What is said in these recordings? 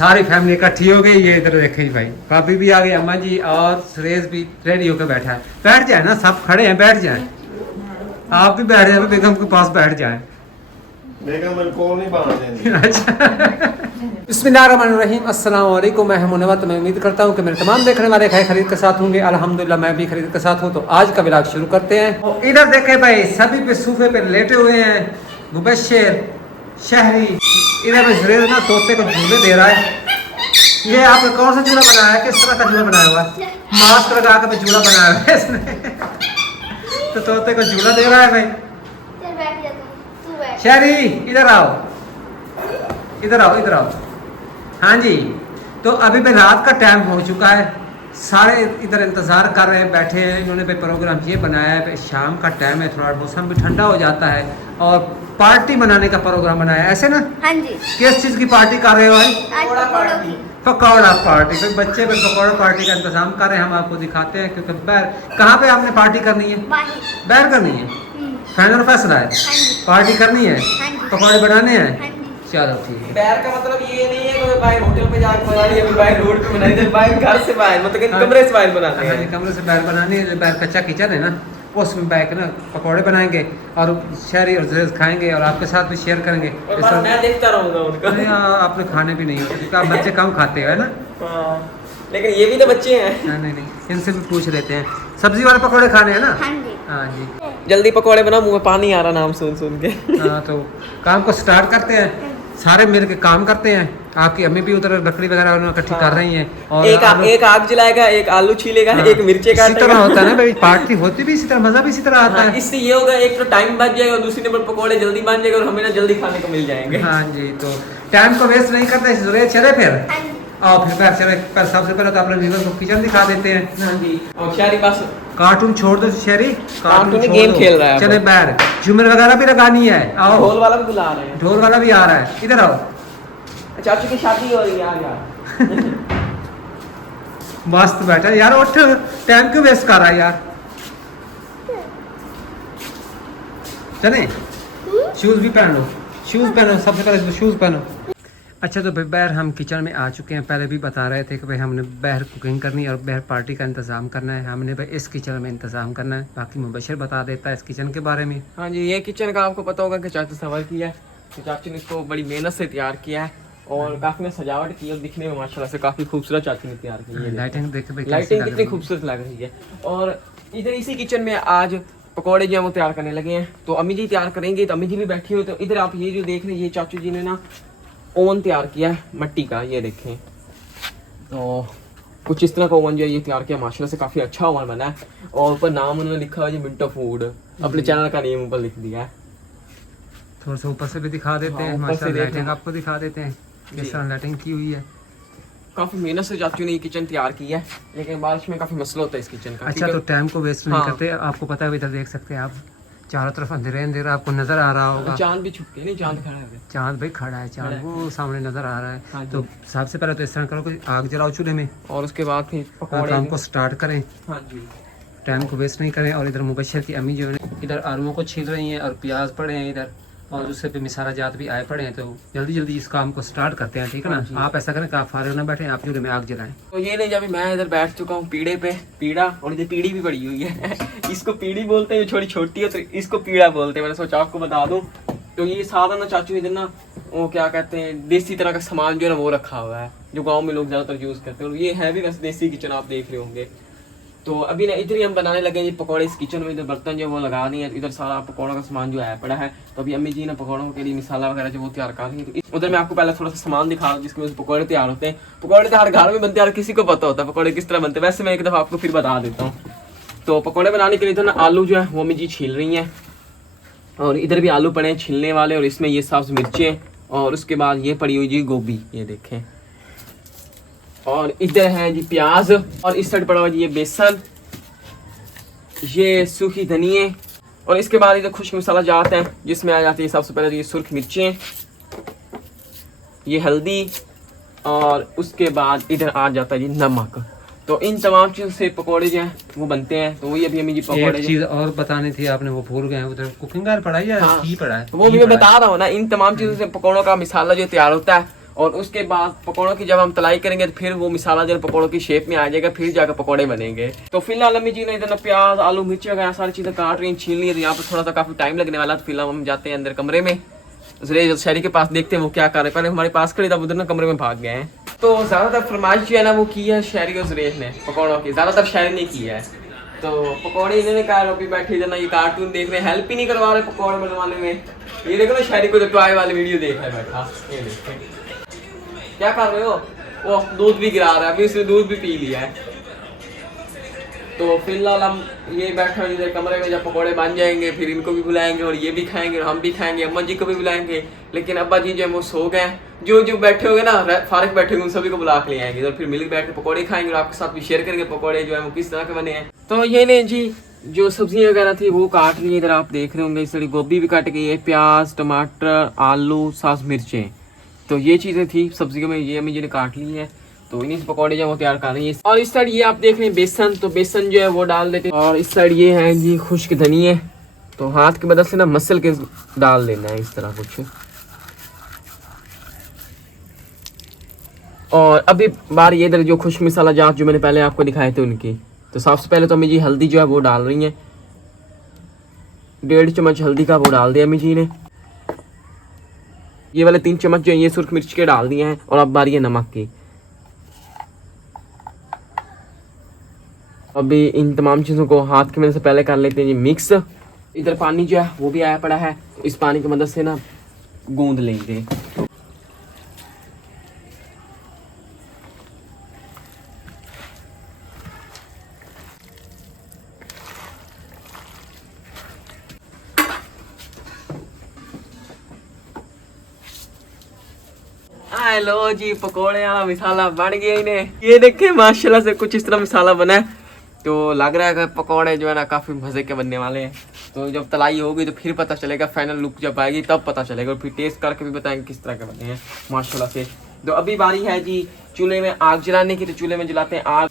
सारी फैमिली इकट्ठी हो गई। ये इधर देखे भाई, भाभी भी आ गई, अम्मा जी और सुरेश भी रेडी होकर बैठा है। बैठ जाए ना, सब खड़े हैं, बैठ जाए। आप भी बैठ जाए, बेगम के पास बैठ जाए। बेगम मेरे को नहीं बांध देंगी। अच्छा। बिस्मिल्लाहिर्रहमानिर्रहीम, अस्सलाम वालेकुम। मैं मुनव्वर, मैं उम्मीद करता हूँ कि मेरे तमाम देखने वाले खैर खरीद के साथ होंगे। अल्हम्दुलिल्लाह मैं भी खरीद के साथ हूँ। तो आज का व्लॉग शुरू करते हैं। इधर देखे भाई, सभी पे सोफे पे लेटे हुए हैं। मुबश्शिर, शहरी, इधर में सुरेश ना तोते को झूले दे रहा है। ये आपने कौन सा झूला बनाया है? किस तरह का झूला बनाया हुआ है? मास्क लगा कर झूला बनाया हुआ है इसने। तो तोते को झूला दे रहा है भाई। शहरी इधर आओ, इधर आओ, इधर आओ। हाँ जी, तो अभी भी रात का टाइम हो चुका है। सारे इधर इंतज़ार कर रहे हैं, बैठे हैं। इन्होंने पे प्रोग्राम ये बनाया है, शाम का टाइम है, थोड़ा मौसम भी ठंडा हो जाता है और पार्टी मनाने का प्रोग्राम बनाया है, ऐसे ना? हाँ जी। किस चीज़ की पार्टी कर रहे हो भाई? पकौड़ा पार्टी। पकौड़ा पार्टी। तो बच्चे पे पकौड़ा पार्टी का इंतजाम कर रहे हैं, हम आपको दिखाते हैं। क्योंकि बैर कहाँ पे आपने पार्टी करनी है? बैर करनी है, फाइनल फैसला है, पार्टी करनी है, पकौड़े बनाने हैं। चलो ठीक है। बैर का मतलब ये नहीं है कि बाहर होटल पे जाकर बना रही है, बाहर रोड पे बनाई है, बाहर घर से बाहर, मतलब कि कमरे से बाहर बनाते हैं। कमरे से बाहर बनानी है। बाहर कच्चा किचन है ना, उसमें बैठ ना पकौड़े बनाएंगे और शहरी और जरेज खाएंगे और आपके साथ भी शेयर करेंगे। और बस मैं देखता रहूंगा उनका। नहीं, आपने खाने भी नहीं होते क्योंकि आप बच्चे कम खाते हो, है ना? लेकिन ये भी तो बच्चे हैं। नहीं नहीं, इनसे भी पूछ लेते हैं। सब्जी वाले पकौड़े खाने हैं ना? हाँ जी। जल्दी पकौड़े बनाओ, मुंह में पानी आ रहा नाम सुन सुन के। हाँ, तो काम को स्टार्ट करते हैं। सारे मिल के काम करते हैं। आपकी अम्मी भी उधर लकड़ी वगैरह इकट्ठी कर रही हैं और एक आग जलाएगा, एक आलू छीलेगा, एक मिर्चे काटेगा। इसी तरह होता है ना भाई, पार्टी होती भी इसी तरह, मजा भी इसी तरह आता है। इससे ये होगा, एक तो टाइम बच जाएगा और दूसरी नंबर पकौड़े जल्दी बन जाएगा और हमें ना जल्दी खाने को मिल जाएंगे। हाँ जी, तो टाइम को वेस्ट नहीं करते, जुरेज चले फिर आओ फिर बैठ चले। पर सबसे पहले तो अपने व्यूअर्स को किचन दिखा देते हैं। हाँ जी। और शहरी बस कार्टून छोड़ दो शहरी, कार्टून गेम खेल रहा है। चले बैठ, झूमर वगैरह भी लगानी है। आओ, ढोल वाला भी बुला रहे हैं। ढोल वाला भी आ रहा है, इधर आओ। चाचू की शादी हो रही है, आ गया। मस्त बैठा यार, उठ, टाइम क्यों वेस्ट कर रहा है यार? चले, शूज भी पहन लो, शूज पहनो, सबसे पहले शूज पहनो। अच्छा, तो बाहर हम किचन में आ चुके हैं। पहले भी बता रहे थे कि भाई हमने बाहर कुकिंग करनी है और बाहर पार्टी का इंतज़ाम करना है। हमने भाई इस किचन में इंतज़ाम करना है। बाकी मुबश्शिर बता देता है इस किचन के बारे में। हाँ जी, ये किचन का आपको पता होगा कि चाचू सवाल किया है, तो चाचू ने इसको बड़ी मेहनत से तैयार किया है और काफी में सजावट की और दिखने में माशाल्लाह से काफी खूबसूरत चाचू ने तैयार की है। लाइटिंग देखे भाई, लाइटिंग कितनी खूबसूरत लग रही है। और इधर इसी किचन में आज पकौड़े जो है वो तैयार करने लगे हैं। तो अम्मी जी तैयार करेंगे, तो अम्मी जी भी बैठी हुई। तो इधर आप ये जो देख रहे हैं, ये चाचू जी ने ना ओवन तैयार किया है मट्टी का, ये देखें। तो कुछ इस तरह का ओवन जो है ये तैयार किया, माशाल्लाह से काफी अच्छा ओवन बना है। और ऊपर नाम उन्होंने लिखा है मिंटो फूड, अपने चैनल का नेम ऊपर लिख दिया है। थोड़ा सा ऊपर से भी दिखा देते हैं, माशाल्लाह लाइटिंग आपको दिखा देते हैं किस तरह लाइटिंग की हुई है। काफी मेहनत से चाचू ने ये किचन तैयार की है, लेकिन बारिश में काफी मसला होता है इस किचन का। अच्छा, तो टाइम को वेस्ट नहीं हाँ। करते। आपको पता है, इधर देख सकते हैं आप, चारों तरफ अंधेरे अंधेरे आपको नजर आ रहा होगा। चांद भी छुप के नहीं, चांद खड़ा है। चांद भाई खड़ा है, चांद वो सामने नजर आ रहा हाँ है। जी। तो सबसे पहले तो इस तरह करो कि आग जलाओ चूल्हे में और उसके बाद फिर और पकौड़े काम को स्टार्ट करें। हाँ जी। टाइम को वेस्ट नहीं करें। और इधर मुबश्शिर की अम्मी जो है इधर आलूओं को छील रही हैं और प्याज पड़े हैं इधर, और उससे भी मिसाला जात भी आए पड़े हैं। तो जल्दी जल्दी इस काम को स्टार्ट करते हैं, ठीक है ना? आप ऐसा करें कि आप फारिग ना बैठे, आप चूल्हे में आग जलाएं। तो ये नहीं, जब मैं इधर बैठ चुका हूँ पीढ़े पे, पीड़ा, और इधर पीढ़ी भी पड़ी हुई है। इसको पीढ़ी बोलते हैं, छोटी छोटी है तो इसको पीड़ा बोलते हैं। मैंने सोचा आपको बता दूं। तो ये साधा ना चाचू इधर ना वो क्या कहते हैं, देसी तरह का सामान जो है ना वो रखा हुआ है, जो गाँव में लोग ज्यादातर यूज करते हैं। और ये है भी वैसे देसी किचन, आप देख रहे होंगे। तो अभी ना इधर ही हम बनाने लगे ये पकौड़े इस किचन में। इधर बर्तन जो वो लगा दिए, इधर सारा पकौड़ों का सामान जो है पड़ा है। तो अभी अम्मी जी ने पकौड़ों के लिए मसाला वगैरह जो वो तैयार कर रही है। तो उधर मैं आपको पहले थोड़ा सा सामान दिखा दूँ जिसके वजह से पकौड़े तैयार होते हैं। पकौड़े तो हर घर में बनते हैं, हर किसी को पता होता है पकौड़े किस तरह बनते हैं। वैसे मैं एक दफ़ा आपको फिर बता देता हूँ। तो पकौड़े बनाने के लिए तो ना आलू जो है वो अम्मी जी छील रही हैं, और इधर भी आलू पड़े हैं छीलने वाले, और इसमें ये सब्ज मिर्चें, और उसके बाद ये पड़ी हुई जी गोभी, ये देखें। और इधर है जी प्याज, और इस साइड पड़ा हुआ जी ये बेसन, ये सूखी धनिए, और इसके बाद इधर खुश्क मसाला जाते हैं जिसमें आ जाती है सबसे पहले ये सुर्ख मिर्चें, ये हल्दी, और उसके बाद इधर आ जाता है जी नमक। तो इन तमाम चीज़ों से पकौड़े जो हैं वो बनते हैं। तो वही अभी अम्मी जी पकौड़े, एक चीज और बतानी थी आपने, वो भूल गए। उधर कुकिंग का पढ़ाई है, हाँ। की पढ़ा है? वो भी मैं बता रहा हूँ ना, इन तमाम चीज़ों से पकौड़ों का मसाला जो तैयार होता है। और उसके बाद पकौड़ों की जब हम तलाई करेंगे तो फिर वो मसाला जो पकौड़ों की शेप में आ जाएगा, फिर जाकर पकौड़े बनेंगे। तो फिलहाल अम्मी जी ने इधर प्याज आलू मिर्ची वगैरह सारी चीज़ें काट रही छीन ली है, तो यहाँ पर थोड़ा सा काफ़ी टाइम लगने वाला। तो फिलहाल हम जाते हैं अंदर कमरे में, शहरी के पास, देखते हैं वो क्या कर रहे हैं। पहले हमारे पास खड़े, तब उधर ना कमरे में भाग गए हैं। तो ज़्यादातर फरमाइश जो है ना वो की है शहरी और जुरेश ने पकौड़ों की, ज़्यादातर शहरी ने की है। तो पकौड़े इन्होंने कहा अभी बैठे थे ना, ये कार्टून देख रहे हैं, हेल्प ही नहीं करवा रहे पकौड़े बनवाने में। ये देखो ना शहरी को जो टॉय वाली वीडियो देख रहा है बैठा, ये देखो क्या कर रहे हो। वो दूध भी गिरा रहा है, अभी उसने दूध भी पी लिया है। तो फिलहाल हम ये बैठे हैं इधर कमरे में, जब पकौड़े बन जाएंगे फिर इनको भी बुलाएंगे और ये भी खाएंगे और हम भी खाएंगे, अम्मा जी को भी बुलाएंगे। लेकिन अब्बा जी जो है वो सो गए, जो बैठे होंगे ना फारिग बैठे होंगे उन सभी को बुला के ले आएंगे, तो फिर मिल बैठ के पकौड़े खाएंगे और आपके साथ भी शेयर करेंगे पकौड़े जो है वो किस तरह के बने हैं। तो ये नहीं जी, जो सब्जियां वगैरह थी वो काट ली, इधर आप देख रहे होंगे इस तरह गोभी भी काट गई है, प्याज टमाटर आलू सास मिर्चें, तो ये चीज़ें थी सब्जियों में, ये अम्मी जी ने काट ली है। तो इन्हीं से पकौड़े जो वो तैयार कर रही है। और इस साइड ये आप देख रहे हैं बेसन, तो बेसन जो है वो डाल देते हैं। और इस साइड ये है जी खुश्क धनिया, तो हाथ की मदद से ना मसल के डाल देना है इस तरह कुछ। और अभी बार ये इधर जो खुश्क मसाला जात जो मैंने पहले आपको दिखाए थे उनकी, तो सबसे पहले तो अम्मी जी हल्दी जो है वो डाल रही है, 1.5 चम्मच हल्दी का वो डाल दिया अम्मी जी ने। ये वाले 3 चम्मच जो है ये सुर्ख मिर्च के डाल दिए हैं। और अब बारी है नमक की। अभी इन तमाम चीज़ों को हाथ की मदद से पहले कर लेते हैं जी मिक्स। इधर पानी जो है वो भी आया पड़ा है, इस पानी की मदद से ना गूंद लेंगे। लो जी पकोड़े वाला मसाला बन गया इन्हें, ये देखे माशाल्लाह से कुछ इस तरह मसाला बना है। तो लग रहा है कि पकोड़े जो है ना काफ़ी मज़े के बनने वाले हैं। तो जब तलाई होगी तो फिर पता चलेगा, फाइनल लुक जब आएगी तब पता चलेगा, और फिर टेस्ट करके भी बताएंगे किस तरह के बने हैं माशाल्लाह से। तो अभी बारी है जी चूल्हे में आग जलाने की, तो चूल्हे में जलाते हैं आग।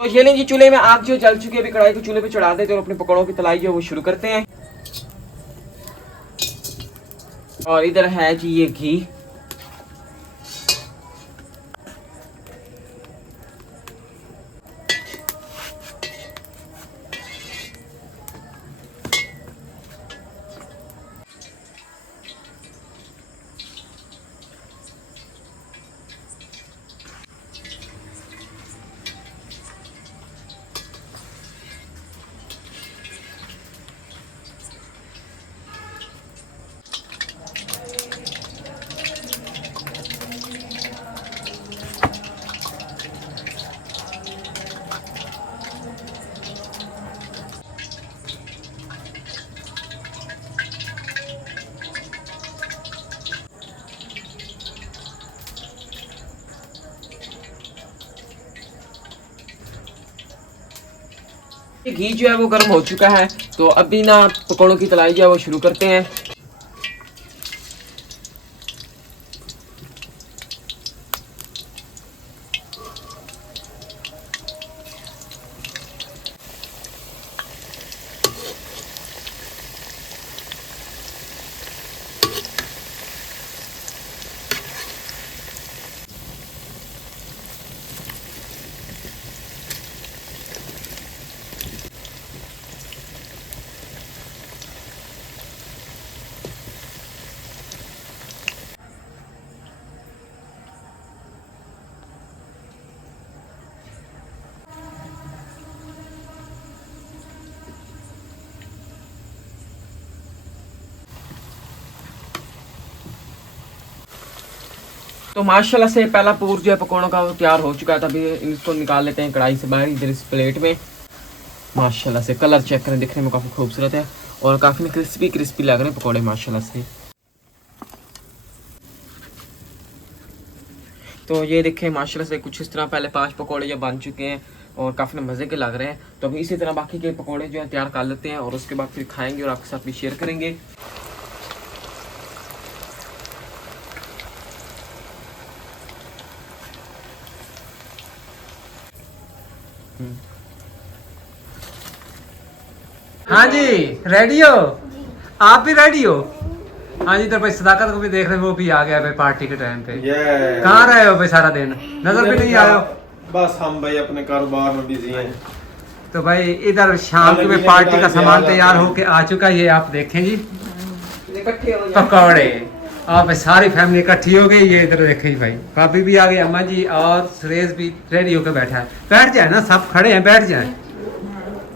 तो ये लेंगे चूल्हे में आग जो जल चुकी है, अभी कढ़ाई को चूल्हे पे चढ़ा देते हैं और अपने पकौड़ों की तलाई जो है वो शुरू करते हैं। और इधर है जी ये घी, घी जो है वो गर्म हो चुका है। तो अभी ना पकौड़ों की तलाई जो है वो शुरू करते हैं। तो माशाल्लाह से पहला पूर जो है पकौड़ों का वो तैयार हो चुका है। तभी इसको निकाल लेते हैं कढ़ाई से बाहर, इधर इस प्लेट में। माशाल्लाह से कलर चेक करें, दिखने में काफ़ी खूबसूरत है और काफ़ी क्रिस्पी क्रिस्पी लग रहे हैं पकौड़े माशाल्लाह से। तो ये देखें माशाल्लाह से कुछ इस तरह पहले 5 पकौड़े जब बन चुके हैं। और काफ़ी मज़े के लग रहे हैं। तो अभी इसी तरह बाकी के पकौड़े जो है तैयार कर लेते हैं और उसके बाद फिर खाएंगे और आपके साथ भी शेयर करेंगे। हाँ जी, रेडी हो? आप भी रेडी हो? हाँ जी, तो भाई सदाकत को भी देख रहे हैं, वो भी आ गया भाई पार्टी के टाइम पे। ये कहाँ रहे हो भाई सारा दिन? नजर भी नहीं आए हो। बस हम भाई अपने कारोबार में बिजी हैं। तो भाई इधर शाम की में पार्टी का सामान तैयार होके आ चुका है, ये आप देखें जी, पकौड़े। और भाई सारी फैमिली इकट्ठी हो गई, ये इधर देखें जी भाई, भाभी भी आ गई, अम्मा जी और सुरेश भी रेडी होकर बैठा है। बैठ जाए ना, सब खड़े हैं, बैठ जाए।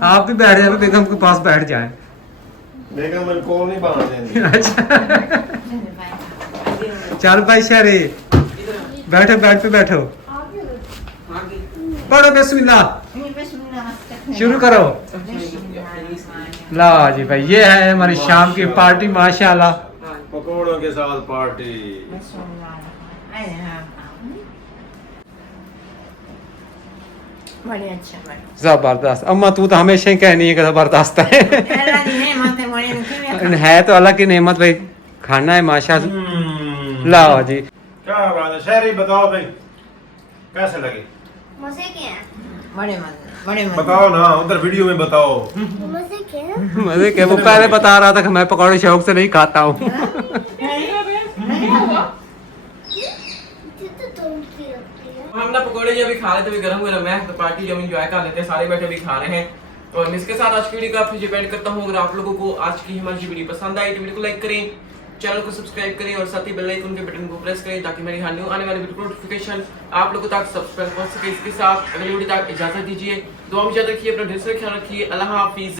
आप भी बैठ जाए, बेगम के पास बैठ जाए। बेगम मैंने कॉल नहीं बांध देंगी। अच्छा चल भाई शहरे, बैठो बैठ पे बैठो, पढ़ो बिस्मिल्लाह, शुरू करो। ला जी भाई, ये है हमारी शाम की पार्टी माशाल्लाह। पकौड़ों के साथ पार्टी। बड़े अच्छा बड़े जबरदस्त। अम्मा तू तो हमेशा ही कहनी है कि जबरदस्त है। अल्लाह दी नेमत है, बड़े ने है तो अल्लाह की नेमत भाई, खाना है माशाल्लाह। ला जी, क्या बात है, शहरी बताओ भाई कैसे लगे? मजे के हैं, बड़े मजे बताओ ना, उधर वीडियो में बताओ। मजे के हैं। मजे के। वो पहले बता रहा था कि मैं पकौड़े शौक से नहीं खाता हूँ। हम ना पकौड़े जो अभी खा रहे थे अभी गर्म गर्म है, तो पार्टी जो हम एंजॉय कर लेते हैं, सारे बैठे अभी खा रहे हैं। और इसके साथ आज की वीडियो का फिर डिपेंड करता हूँ। अगर आप लोगों को आज की हमारी वीडियो पसंद आई तो वीडियो को लाइक करें, चैनल को सब्सक्राइब करें और साथ ही बेल आइकन के बटन को प्रेस करें ताकि मेरी हर न्यू आने वाली वीडियो नोटिफिकेशन आप लोगों तक सबसे पहले पहुंच सके। इसके साथ अगली वीडियो तक इजाजत दीजिए, दुआ में याद रखिए, अपना ढेर सारा ख्याल रखिए। अल्लाह हाफिज।